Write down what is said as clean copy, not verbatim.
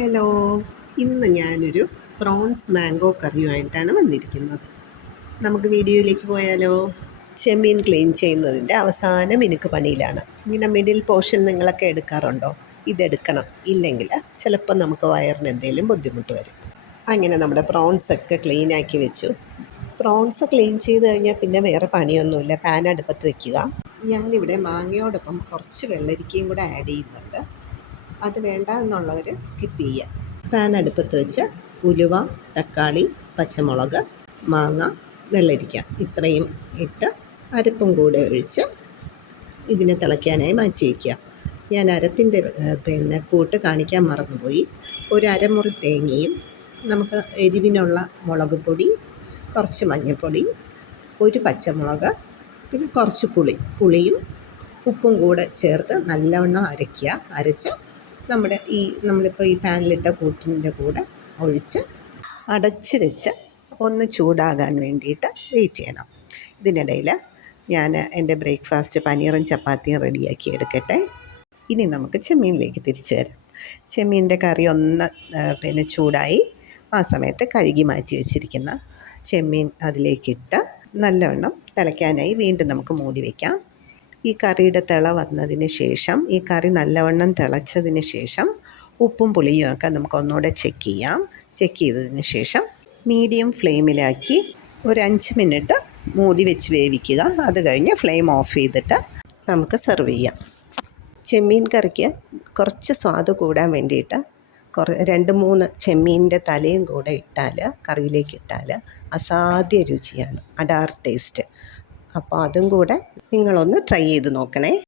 Hello, ഇന്ന് ഞാനൊരു prawns mango കറിയുമായിട്ടാണ് വന്നിരിക്കുന്നത്. നമുക്ക് വീഡിയോയിലേക്ക് പോയാലോ? ചെമ്മീൻ ക്ലീൻ ചെയ്യുന്നതിൻ്റെ അവസാന മിനുക്ക് പണിയിലാണ്. ഇങ്ങനെ മിഡിൽ പോർഷൻ നിങ്ങളൊക്കെ എടുക്കാറുണ്ടോ? ഇതെടുക്കണം, ഇല്ലെങ്കിൽ ചിലപ്പോൾ നമുക്ക് വയറിന് എന്തെങ്കിലും ബുദ്ധിമുട്ട് വരും. അങ്ങനെ നമ്മുടെ പ്രോൺസൊക്കെ ക്ലീനാക്കി വെച്ചു. പ്രോൺസ് ക്ലീൻ ചെയ്ത് കഴിഞ്ഞാൽ പിന്നെ വേറെ പണിയൊന്നുമില്ല. പാൻ അടുപ്പത്ത് വയ്ക്കുക. ഞാനിവിടെ മാങ്ങയോടൊപ്പം കുറച്ച് വെള്ളരിക്കയും കൂടെ ആഡ് ചെയ്യുന്നുണ്ട്. അത് വേണ്ട എന്നുള്ളവർ സ്കിപ്പ് ചെയ്യുക. പാൻ അടുപ്പത്ത് വെച്ച് ഉലുവ, തക്കാളി, പച്ചമുളക്, മാങ്ങ, വെള്ളരിക്ക ഇത്രയും ഇട്ട് അരപ്പും കൂടെ ഒഴിച്ച് ഇതിനെ തിളയ്ക്കാനായി മാറ്റി വയ്ക്കുക. ഞാൻ അരപ്പിൻ്റെ കൂട്ട് കാണിക്കാൻ മറന്നുപോയി. ഒരു അരമുറി തേങ്ങയും നമുക്ക് എരിവിനുള്ള മുളക് പൊടി, കുറച്ച് മഞ്ഞൾപ്പൊടി, ഒരു പച്ചമുളക്, പിന്നെ കുറച്ച് പുളിയും ഉപ്പും കൂടെ ചേർത്ത് നല്ലവണ്ണം അരച്ച് നമ്മളിപ്പോൾ ഈ പാനിലിട്ട കൂട്ടിൻ്റെ കൂടെ ഒഴിച്ച് അടച്ച് വെച്ച് ഒന്ന് ചൂടാകാൻ വേണ്ടിയിട്ട് വെയിറ്റ് ചെയ്യണം. ഇതിനിടയിൽ ഞാൻ എൻ്റെ ബ്രേക്ക്ഫാസ്റ്റ് പനീറും ചപ്പാത്തിയും റെഡിയാക്കി എടുക്കട്ടെ. ഇനി നമുക്ക് ചെമ്മീനിലേക്ക് തിരിച്ചു വരാം. ചെമ്മീൻ്റെ കറി ഒന്ന് ചൂടായി. ആ സമയത്ത് കഴുകി മാറ്റി വെച്ചിരിക്കുന്ന ചെമ്മീൻ അതിലേക്കിട്ട് നല്ലവണ്ണം തിളയ്ക്കാനായി വീണ്ടും നമുക്ക് മൂടി വയ്ക്കാം. ഈ കറിയുടെ വന്നതിന് ശേഷം, ഈ കറി നല്ലവണ്ണം തിളച്ചതിന് ശേഷം ഉപ്പും പുളിയും ഒക്കെ നമുക്ക് ഒന്നുകൂടെ ചെക്ക് ചെയ്യാം. ചെക്ക് ചെയ്തതിന് ശേഷം മീഡിയം ഫ്ലെയിമിലാക്കി ഒരു 5 മിനിറ്റ് മൂടി വെച്ച് വേവിക്കുക. അത് കഴിഞ്ഞ് ഫ്ലെയിം ഓഫ് ചെയ്തിട്ട് നമുക്ക് സെർവ് ചെയ്യാം. ചെമ്മീൻ കറിക്ക് കുറച്ച് സ്വാദ് കൂടാൻ വേണ്ടിയിട്ട് 2-3 ചെമ്മീൻ്റെ തലയും കൂടെ കറിയിലേക്ക് ഇട്ടാൽ അസാധ്യ രുചിയാണ്, അഡാർ ടേസ്റ്റ്. അപ്പോൾ അതും കൂടെ നിങ്ങളൊന്ന് ട്രൈ ചെയ്ത് നോക്കണേ.